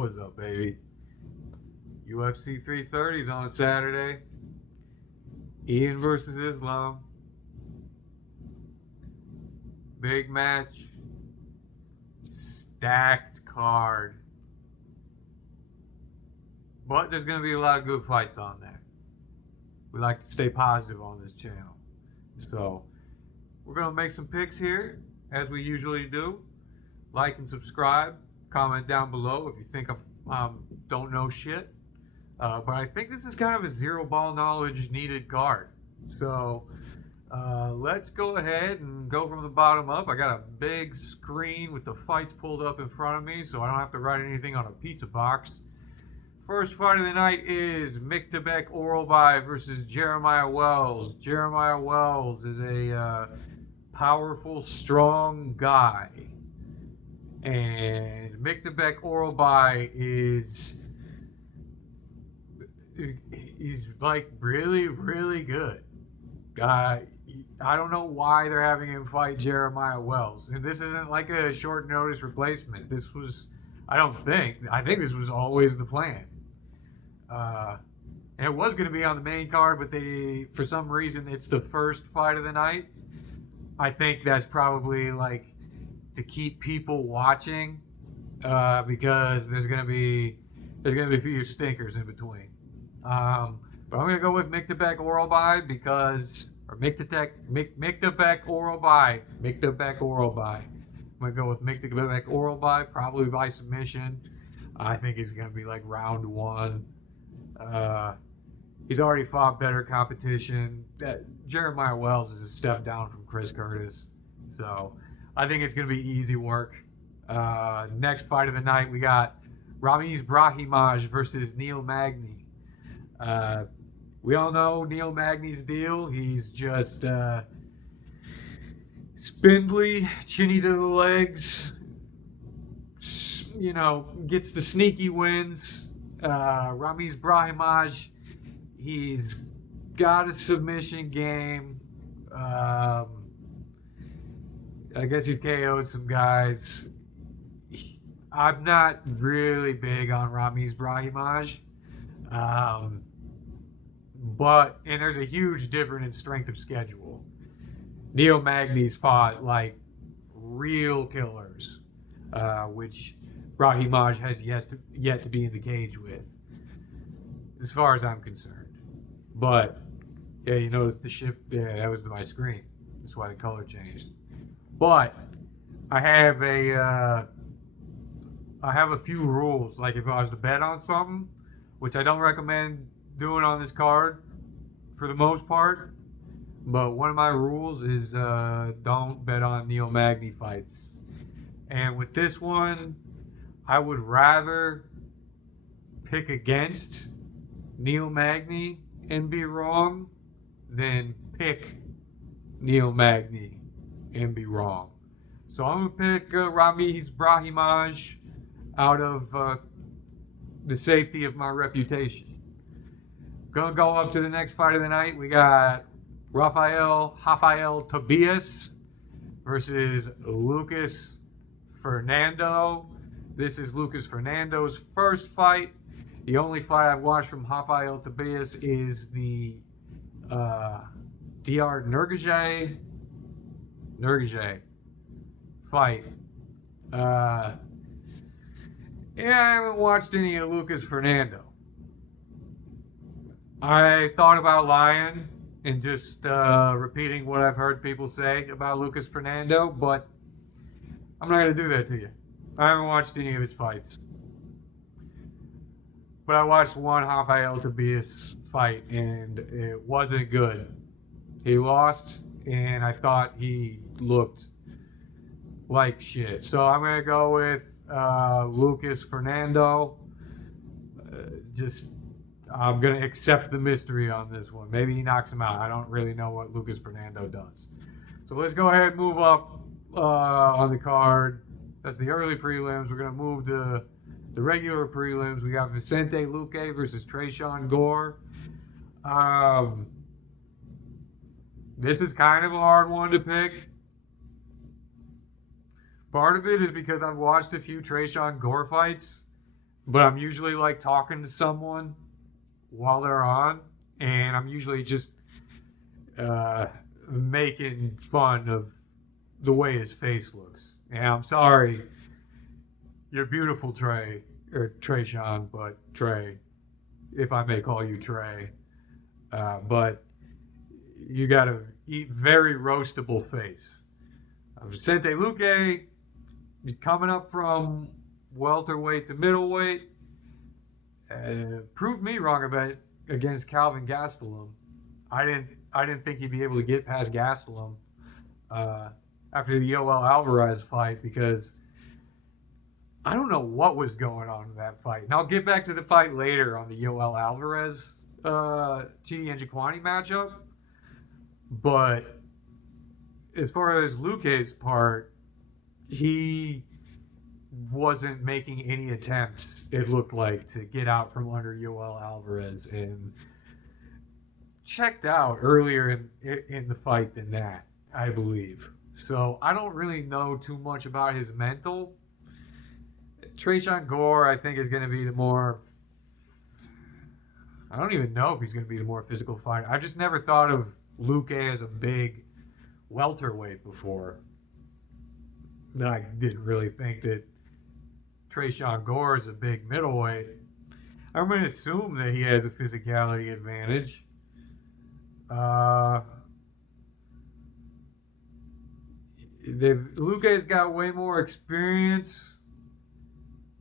What's up, baby? UFC 330 is on Saturday. Ian versus Islam. Big match. Stacked card. But there's going to be a lot of good fights on there. We like to stay positive on this channel. So, we're going to make some picks here, as we usually do. Like and subscribe. Comment down below if you think I don't know shit. But I think this is kind of a zero ball knowledge needed card. So let's go ahead and go from the bottom up. I got a big screen with the fights pulled up in front of me, so I don't have to write anything on a pizza box. First fight of the night is Miktabek Oralbai versus Jeremiah Wells. Jeremiah Wells is a powerful, strong guy. And Miktabek Oralbai he's like really, really good. I don't know why they're having him fight Jeremiah Wells. And this isn't like a short notice replacement. I think this was always the plan. And it was going to be on the main card, but for some reason, it's the first fight of the night. I think that's probably like to keep people watching, because there's gonna be a few stinkers in between. But I'm gonna go with Miktabek Oralbai Miktabek Oralbai. I'm gonna go with Miktabek Oralbai, probably by submission. I think it's gonna be like round one. He's already fought better competition. Jeremiah Wells is a step down from Chris Curtis, so I think it's going to be easy work. Next fight of the night, we got Ramiz Brahimaj versus Neil Magny. We all know Neil Magny's deal. He's just spindly, chinny to the legs, gets the sneaky wins. Ramiz Brahimaj, he's got a submission game. I guess he's KO'd some guys. I'm not really big on Ramiz Brahimaj. And there's a huge difference in strength of schedule. Neil Magny's fought like real killers, which Brahimaj has yet to be in the cage with, as far as I'm concerned. But, yeah, you notice the shift there, that was my screen. That's why the color changed. But I have a few rules. Like if I was to bet on something, which I don't recommend doing on this card for the most part, but one of my rules is don't bet on Neil Magny fights. And with this one, I would rather pick against Neil Magny and be wrong than pick Neil Magny and be wrong. So I'm going to pick Ramiz Brahimaj out of the safety of my reputation. Going to go up to the next fight of the night. We got Rafael Tobias versus Lucas Fernando. This is Lucas Fernando's first fight. The only fight I've watched from Rafael Tobias is the Dr. Nurgaje fight. I haven't watched any of Lucas Fernando. I thought about lying and just repeating what I've heard people say about Lucas Fernando, but I'm not going to do that to you. I haven't watched any of his fights. But I watched one Rafael Tobias fight, and it wasn't good. He lost, and I thought he looked like shit. So I'm going to go with Lucas Fernando. I'm going to accept the mystery on this one. Maybe he knocks him out. I don't really know what Lucas Fernando does. So let's go ahead and move up on the card. That's the early prelims. We're going to move to the regular prelims. We got Vicente Luque versus Tresean Gore. This is kind of a hard one to pick. Part of it is because I've watched a few Tresean Gore fights, but I'm usually like talking to someone while they're on, and I'm usually just uh, making fun of the way his face looks. And I'm sorry, you're beautiful, Trey, or Trayshawn, but Trey, if I may call you Trey. But you got to eat very roastable face. Vicente Luque, he's coming up from welterweight to middleweight. Proved me wrong about against Calvin Gastelum. I didn't think he'd be able to get past Gastelum after the Yoel Alvarez fight because I don't know what was going on in that fight. And I'll get back to the fight later on the Yoel Alvarez Chidi Njokuani matchup. But as far as Luque's part, he wasn't making any attempts, it looked like, to get out from under Yoel Alvarez and checked out earlier in the fight than that, I believe. So I don't really know too much about his mental. Trayshawn Gore, I think, is going to be the more. I don't even know if he's going to be the more physical fighter. I just never thought of Luque as a big welterweight before. I didn't really think that Trayshawn Gore is a big middleweight. I'm going to assume that he has a physicality advantage. Luque's got way more experience.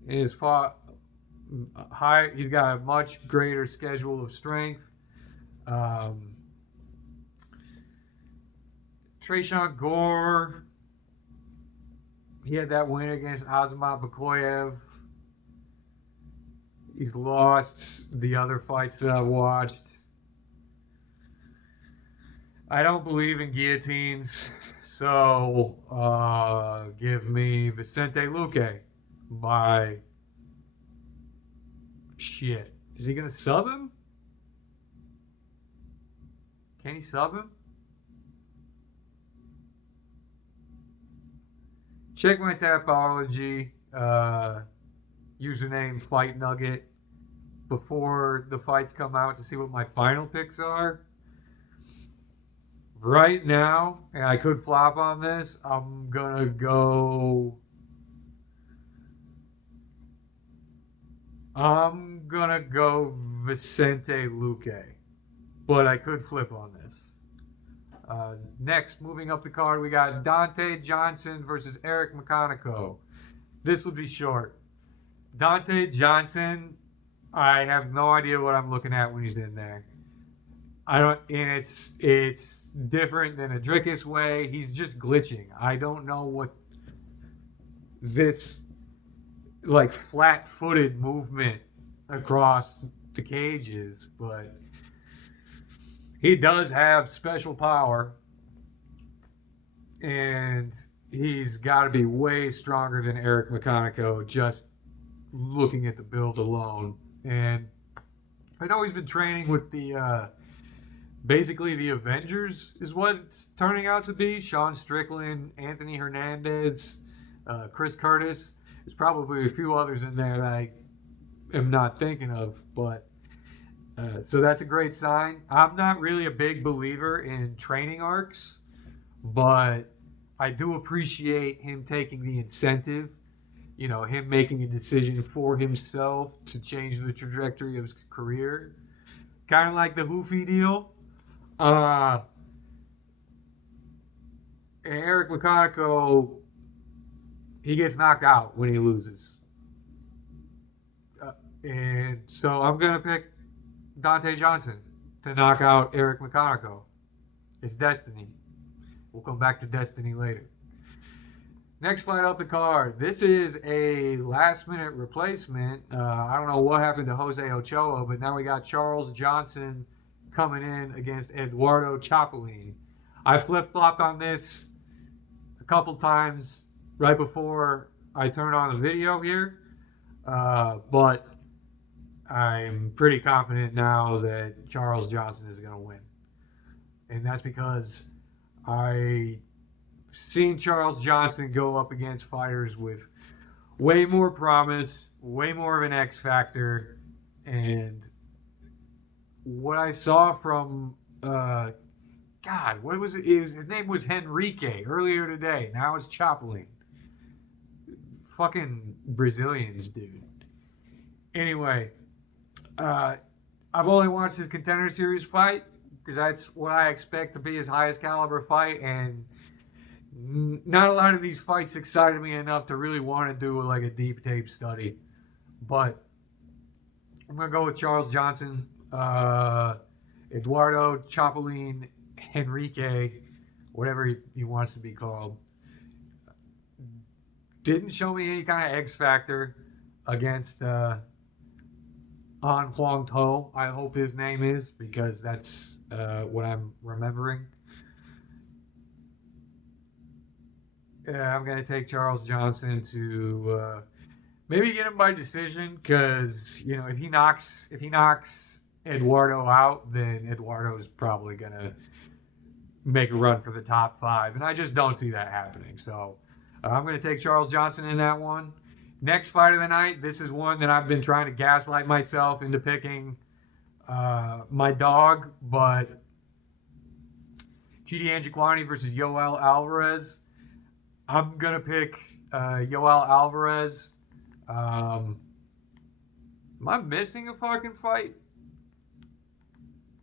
He's fought high. He's got a much greater schedule of strength. Trayshawn Gore, he had that win against Azamat Bakoyev. He's lost the other fights that I've watched. I don't believe in guillotines, so give me Vicente Luque by shit. Is he gonna sub him? Can he sub him? Check my Tapology username Fight Nugget before the fights come out to see what my final picks are. Right now, and I could flop on this, I'm gonna go Vicente Luque, but I could flip on this. Next, moving up the card, we got Dante Johnson versus Eric McConaughey. This will be short. Dante Johnson, I have no idea what I'm looking at when he's in there. And it's different than a Drickus way. He's just glitching. I don't know what this like flat-footed movement across the cages, but he does have special power, and he's got to be way stronger than Eric McConaughey just looking at the build alone. And I know he's been training with the basically the Avengers is what it's turning out to be. Sean Strickland, Anthony Hernandez, Chris Curtis. There's probably a few others in there that I am not thinking of, but so that's a great sign. I'm not really a big believer in training arcs, but I do appreciate him taking the incentive, him making a decision for himself to change the trajectory of his career. Kind of like the Hoofy deal. Eric McConaughey, he gets knocked out when he loses. And so I'm going to pick Dante Johnson to knock out Eric McConaughey. It's destiny. We'll come back to destiny later. Next fight up the card. This is a last-minute replacement. I don't know what happened to Jose Ochoa, but now we got Charles Johnson coming in against Eduardo Chapelin. I flip-flopped on this a couple times right before I turned on the video here, but I'm pretty confident now that Charles Johnson is going to win. And that's because I've seen Charles Johnson go up against fighters with way more promise, way more of an X factor, and what I saw from God, what was it? His name was Henrique earlier today. Now it's Chapolin. Fucking Brazilians, dude. Anyway, uh, I've only watched his Contender Series fight because that's what I expect to be his highest caliber fight, and not a lot of these fights excited me enough to really want to do like a deep tape study. But I'm gonna go with Charles Johnson, Eduardo Chapolin Henrique, whatever he wants to be called. Didn't show me any kind of X factor against An Huang To. I hope his name is because that's what I'm remembering. I'm gonna take Charles Johnson to maybe get him by decision because if he knocks Eduardo out, then Eduardo's probably gonna make a run for the top 5, and I just don't see that happening. So I'm gonna take Charles Johnson in that one. Next fight of the night, this is one that I've been trying to gaslight myself into picking my dog, but Chidi Njokuani versus Yoel Alvarez. I'm gonna pick Yoel Alvarez. Am I missing a fucking fight?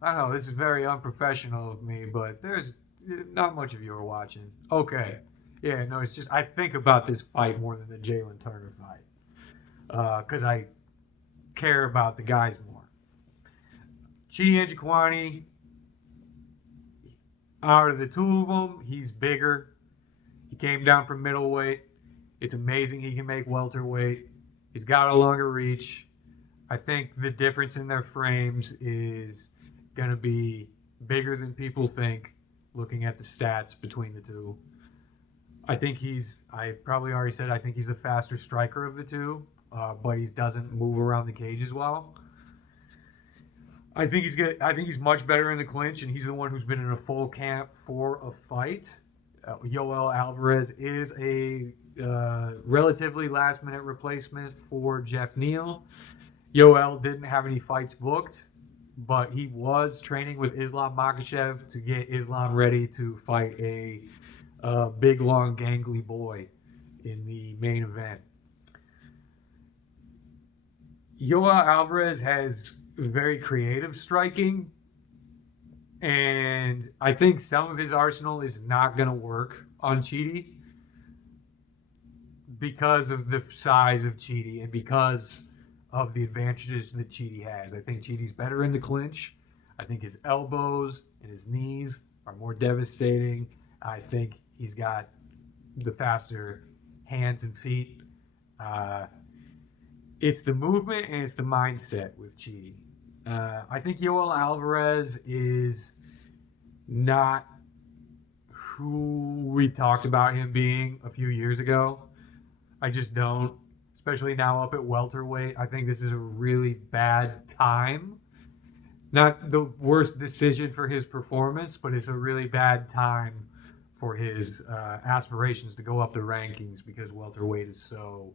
I don't know. This is very unprofessional of me, but there's not much of you are watching. Okay. Yeah, no, it's just I think about this fight more than the Jalen Turner fight because I care about the guys more. Chidi Njokuani, out of the two of them, he's bigger. He came down from middleweight. It's amazing he can make welterweight. He's got a longer reach. I think the difference in their frames is going to be bigger than people think looking at the stats between the two. I probably already said, I think he's the faster striker of the two, but he doesn't move around the cage as well. I think he's good. I think he's much better in the clinch, and he's the one who's been in a full camp for a fight. Yoel Alvarez is a relatively last-minute replacement for Jeff Neal. Yoel didn't have any fights booked, but he was training with Islam Makhachev to get Islam ready to fight a big, long, gangly boy in the main event. Yoel Alvarez has very creative striking, and I think some of his arsenal is not going to work on Chidi because of the size of Chidi and because of the advantages that Chidi has. I think Chidi's better in the clinch. I think his elbows and his knees are more devastating. I think he's got the faster hands and feet. It's the movement and it's the mindset with Chidi. I think Yoel Alvarez is not who we talked about him being a few years ago. I just don't, especially now up at welterweight. I think this is a really bad time. Not the worst decision for his performance, but it's a really bad time for his aspirations to go up the rankings because welterweight is so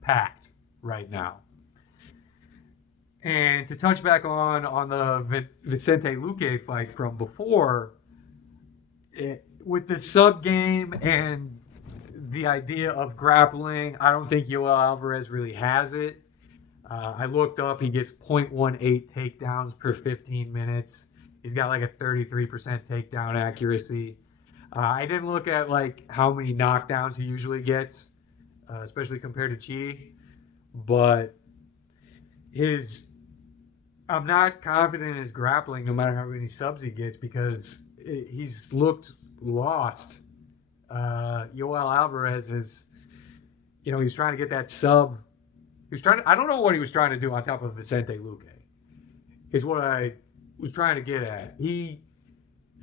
packed right now. And to touch back on the Vicente Luque fight from before, with the sub game and the idea of grappling, I don't think Yoel Alvarez really has it. I looked up, he gets 0.18 takedowns per 15 minutes. He's got like a 33% takedown accuracy. I didn't look at like how many knockdowns he usually gets, especially compared to Chidi, but I'm not confident in his grappling no matter how many subs he gets because he's looked lost. Yoel Alvarez is, he's trying to get that sub. I don't know what he was trying to do on top of Vicente Luque, is what I was trying to get at.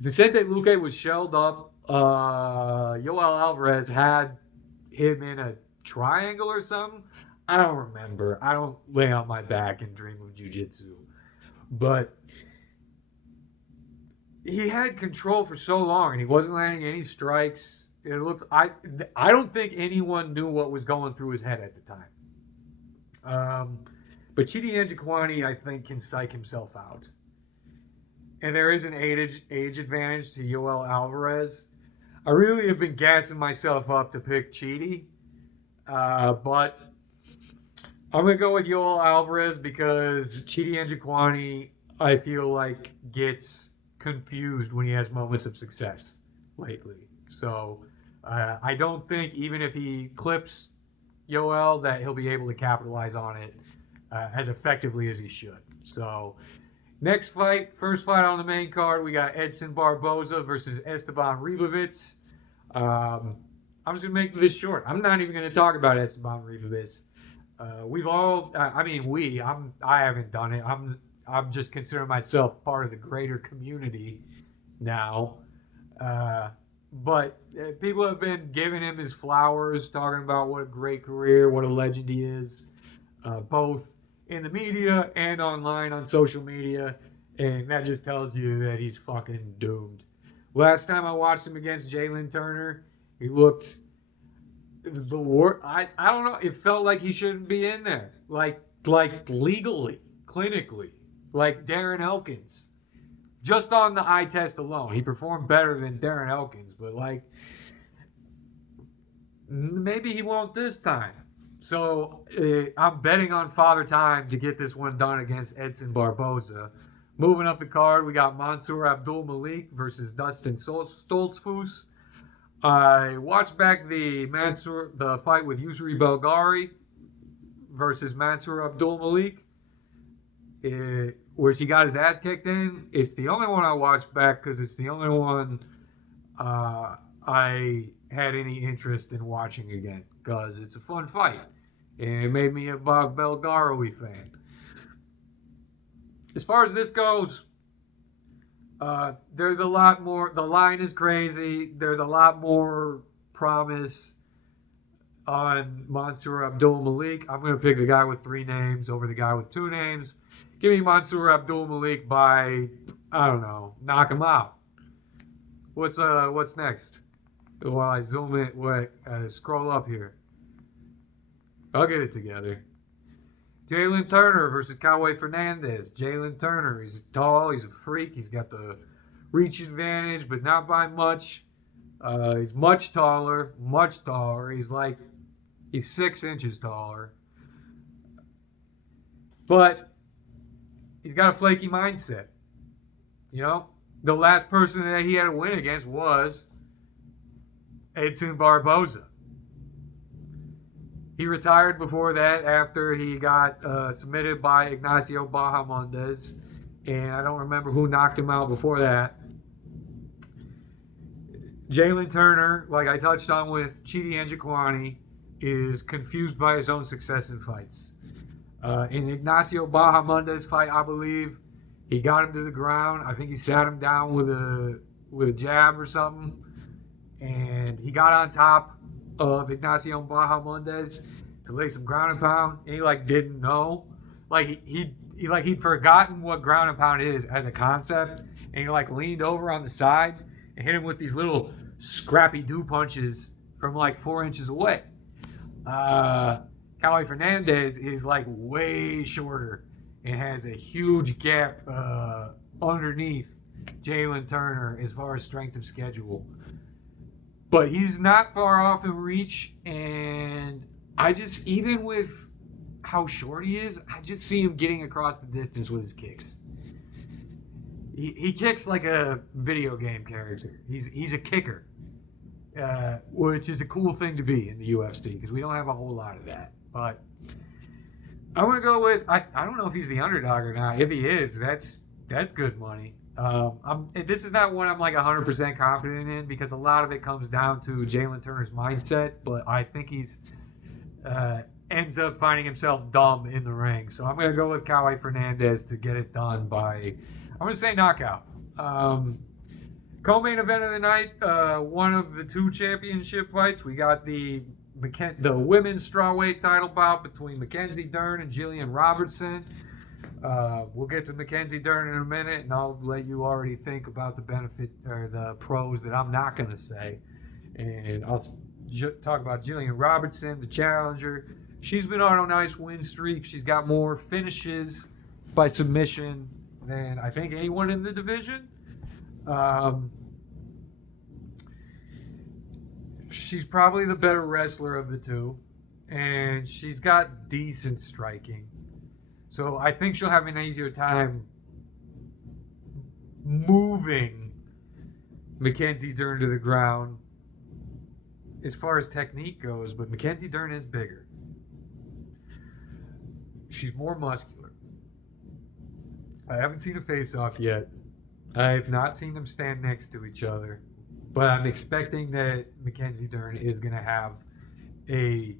Vicente Luque was shelled up. Yoel Alvarez had him in a triangle or something. I don't remember. I don't lay on my back and dream of jiu-jitsu. But he had control for so long, and he wasn't landing any strikes. It looked. I don't think anyone knew what was going through his head at the time. But Chidi Njokuani, I think, can psych himself out. And there is an age advantage to Yoel Alvarez. I really have been gassing myself up to pick Chidi, but I'm going to go with Yoel Alvarez because Chidi Njokuani, I feel like, gets confused when he has moments of success lately. So I don't think, even if he clips Yoel, that he'll be able to capitalize on it as effectively as he should. So next fight, first fight on the main card, we got Edson Barboza versus Esteban Ribovic. I'm just going to make this short. I'm not even going to talk about Esteban Ribovic. We've all, I haven't done it. I'm just considering myself part of the greater community now. But people have been giving him his flowers, talking about what a great career, what a legend he is, both in the media and online on social media. And that just tells you that he's fucking doomed. Last time I watched him against Jalen Turner, he looked the worst. I don't know. It felt like he shouldn't be in there. Like legally, clinically. Like Darren Elkins. Just on the eye test alone, he performed better than Darren Elkins. But maybe he won't this time. So I'm betting on Father Time to get this one done against Edson Barboza. Moving up the card, we got Mansour Abdul Malik versus Dustin Stoltzfus. I watched back the fight with Yusri Belgari versus Mansour Abdul Malik, where he got his ass kicked in. It's the only one I watched back because it's the only one I had any interest in watching again because it's a fun fight. And it made me a Bob Belgarawi fan. As far as this goes, there's a lot more. The line is crazy. There's a lot more promise on Mansour Abdul Malik. I'm going to pick the guy with 3 names over the guy with 2 names. Give me Mansour Abdul Malik by, I don't know, knock him out. What's next? While I zoom it, scroll up here. I'll get it together. Jalen Turner versus Cowboy Fernandez. Jalen Turner, he's tall, he's a freak, he's got the reach advantage, but not by much. He's much taller. He's 6 inches taller. But he's got a flaky mindset. You know? The last person that he had to win against was Edson Barboza. He retired before that after he got submitted by Ignacio Bahamondes. And I don't remember who knocked him out before that. Jalen Turner, like I touched on with Chidi Njokuani, is confused by his own success in fights. In Ignacio Bahamondes' fight, I believe, he got him to the ground. I think he sat him down with a jab or something. And he got on top of Ignacio Bahamondes to lay some ground and pound, and he didn't know, he'd forgotten what ground and pound is as a concept, and he leaned over on the side and hit him with these little scrappy do punches from 4 inches away. Cowboy Fernandez is way shorter and has a huge gap underneath Jalen Turner as far as strength of schedule. But he's not far off in reach, and even with how short he is, I just see him getting across the distance with his kicks. He kicks like a video game character. He's a kicker, which is a cool thing to be in the UFC because we don't have a whole lot of that. But I'm gonna go with I don't know if he's the underdog or not. If he is, that's good money. This is not one I'm 100% confident in because a lot of it comes down to Jalen Turner's mindset, but I think he's ends up finding himself dumb in the ring. So I'm going to go with Cowboy Fernandez to get it done by, I'm going to say knockout. Co-main event of the night, one of the 2 championship fights. We got the women's strawweight title bout between Mackenzie Dern and Jillian Robertson. We'll get to Mackenzie Dern in a minute, and I'll let you already think about the benefit or the pros that I'm not going to say. And I'll talk about Jillian Robertson, the challenger. She's been on a nice win streak. She's got more finishes by submission than I think anyone in the division. She's probably the better wrestler of the two, and she's got decent striking. So I think she'll have an easier time moving Mackenzie Dern to the ground as far as technique goes, but Mackenzie Dern is bigger. She's more muscular. I haven't seen a face-off yet. I've not seen them stand next to each other, but I'm expecting that Mackenzie Dern is going to have a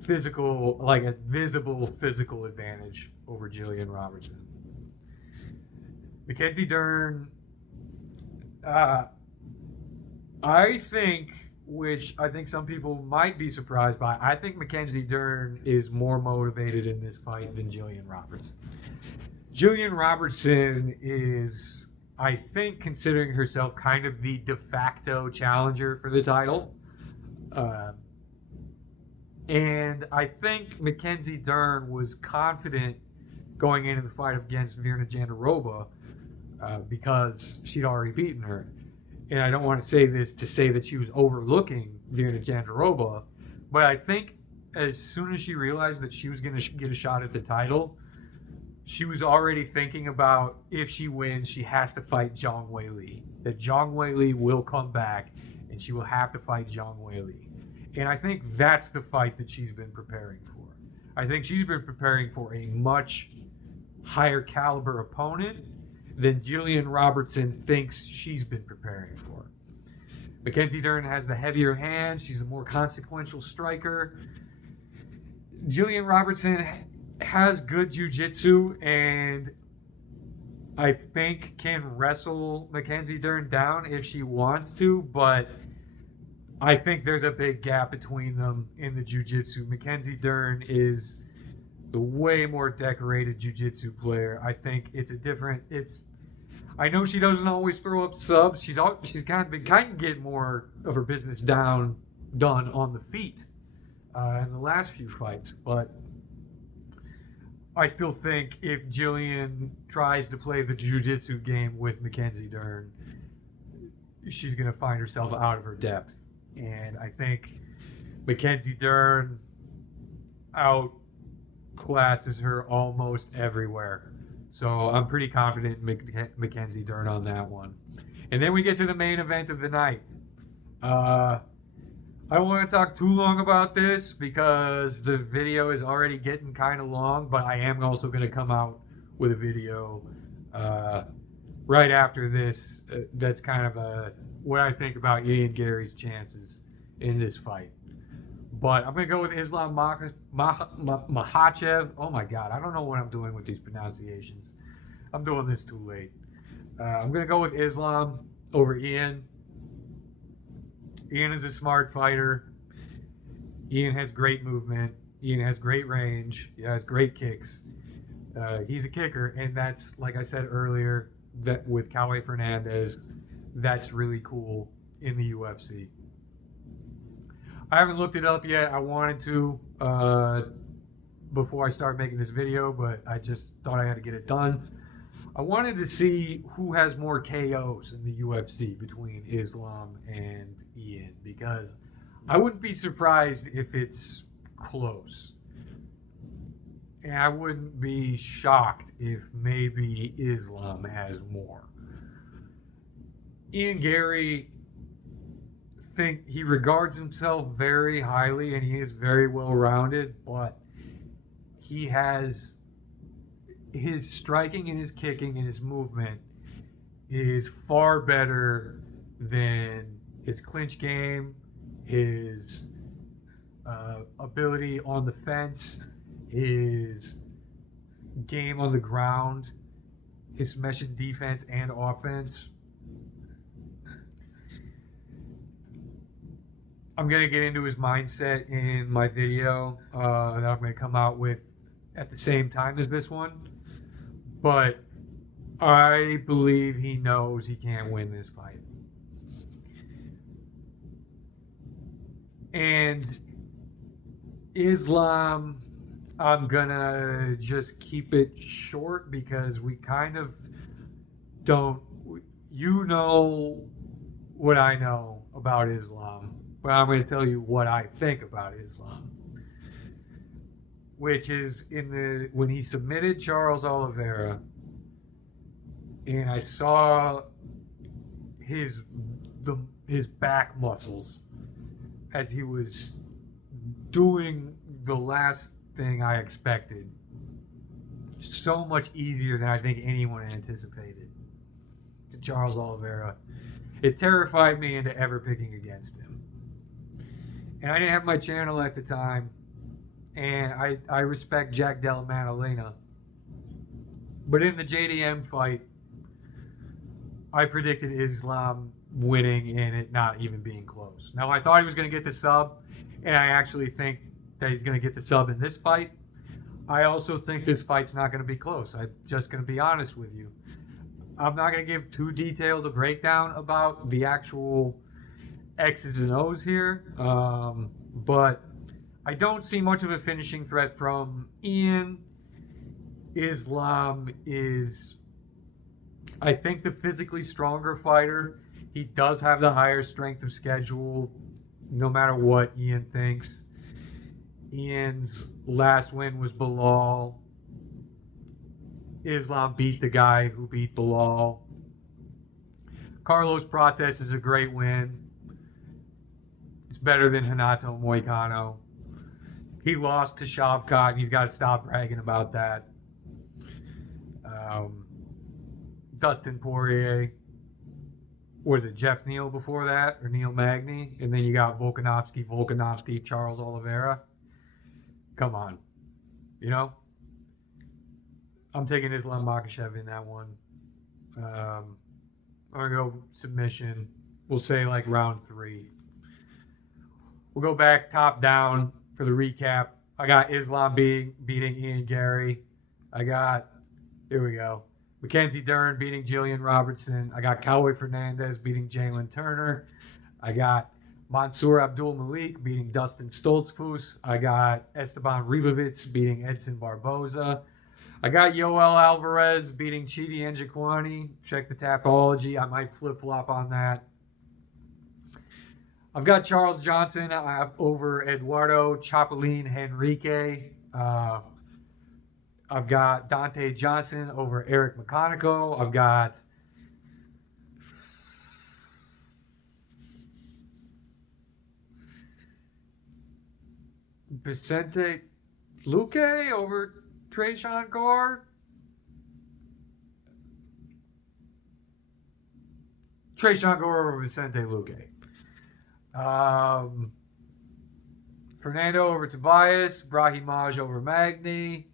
visible physical advantage over Jillian Robertson. Mackenzie Dern, I think, which I think some people might be surprised by, I think Mackenzie Dern is more motivated in this fight than Jillian Robertson. Jillian Robertson is, I think, considering herself kind of the de facto challenger for the title. And I think Mackenzie Dern was confident going into the fight against Virna Jandiroba because she'd already beaten her. And I don't want to say this to say that she was overlooking Virna Jandiroba, but I think as soon as she realized that she was going to get a shot at the title, she was already thinking about if she wins, she has to fight Zhang Weili. That Zhang Weili will come back and she will have to fight Zhang Weili. And I think that's the fight that she's been preparing for. I think she's been preparing for a much higher caliber opponent than Jillian Robertson thinks she's been preparing for. Mackenzie Dern has the heavier hands. She's a more consequential striker. Jillian Robertson has good jiu-jitsu and I think can wrestle Mackenzie Dern down if she wants to, but I think there's a big gap between them in the jiu-jitsu. Mackenzie Dern is the way more decorated jiu-jitsu player. I think I know she doesn't always throw up subs. She's kind of getting more of her business done on the feet in the last few fights, but I still think if Jillian tries to play the jiu-jitsu game with Mackenzie Dern, she's going to find herself out of her depth. And I think Mackenzie Dern outclasses her almost everywhere. So I'm pretty confident in Mackenzie Dern on that one. And then we get to the main event of the night. I don't want to talk too long about this because the video is already getting kind of long, but I am also going to come out with a video right after this. That's kind of what I think about Ian Gary's chances in this fight. But I'm going to go with Islam Makhachev. Oh my God, I don't know what I'm doing with these pronunciations. I'm doing this too late. I'm going to go with Islam over Ian. Ian is a smart fighter. Ian has great movement. Ian has great range. He has great kicks. He's a kicker, and that's, like I said earlier, that with Cowboy Fernandez, that's really cool in the UFC. I haven't looked it up yet. I wanted to before I start making this video, but I just thought I had to get it done. I wanted to see who has more KOs in the UFC between Islam and Ian, because I wouldn't be surprised if it's close. And I wouldn't be shocked if maybe Islam has more. Ian Gary, he regards himself very highly and he is very well rounded, but he has his striking and his kicking and his movement is far better than his clinch game, his ability on the fence, his game on the ground, his submission defense and offense. I'm going to get into his mindset in my video that I'm going to come out with at the same time as this one. But I believe he knows he can't win this fight. And Islam, I'm gonna just keep it short because we kind of don't. You know what I know about Islam, but I'm going to tell you what I think about Islam, which is when he submitted Charles Oliveira, and I saw his his back muscles as he was doing the last thing I expected. So much easier than I think anyone anticipated. To Charles Oliveira. It terrified me into ever picking against him. And I didn't have my channel at the time. And I respect Jack Della Maddalena. But in the JDM fight, I predicted Islam winning and it not even being close. Now, I thought he was going to get the sub, and I actually think that he's going to get the sub in this fight. I also think this fight's not going to be close. I'm just going to be honest with you. I'm not going to give too detailed a breakdown about the actual X's and O's here, but I don't see much of a finishing threat from Ian. Islam is, I think, the physically stronger fighter. He does have the higher strength of schedule, no matter what Ian thinks. Ian's last win was Bilal. Islam beat the guy who beat Bilal. Carlos Prates is a great win. It's better than Renato Moicano. He lost to Shavkat, and he's got to stop bragging about that. Dustin Poirier. Was it Jeff Neal before that, or Neil Magny? And then you got Volkanovski, Charles Oliveira. Come on. You know? I'm taking Islam Makhachev in that one. I'm going to go submission. We'll say like round 3. We'll go back top down for the recap. I got Islam beating Ian Gary. Here we go. Mackenzie Dern beating Jillian Robertson. I got Cowboy Fernandez beating Jalen Turner. I got Mansour Abdul Malik beating Dustin Stoltzfus. I got Esteban Ribovitz beating Edson Barboza. I got Yoel Alvarez beating Chidi Njokuani. Check the Tapology. I might flip-flop on that. I've got Charles Johnson over Eduardo Chapelin Henrique. I've got Dante Johnson over Eric McConico. I've got Vicente Luque over Tresean Gore. Tresean Gore over Vicente Luque. Fernando over Tobias. Brahim Maj over Magny.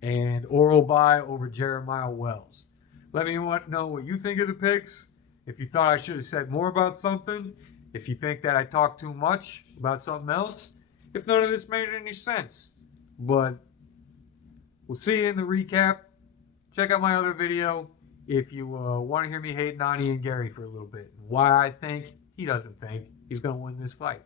And Oral By over Jeremiah Wells. Let me know what you think of the picks. If you thought I should have said more about something. If you think that I talked too much about something else. If none of this made any sense. But we'll see you in the recap. Check out my other video if you want to hear me hating on Ian Gary for a little bit. Why I think he doesn't think he's going to win this fight.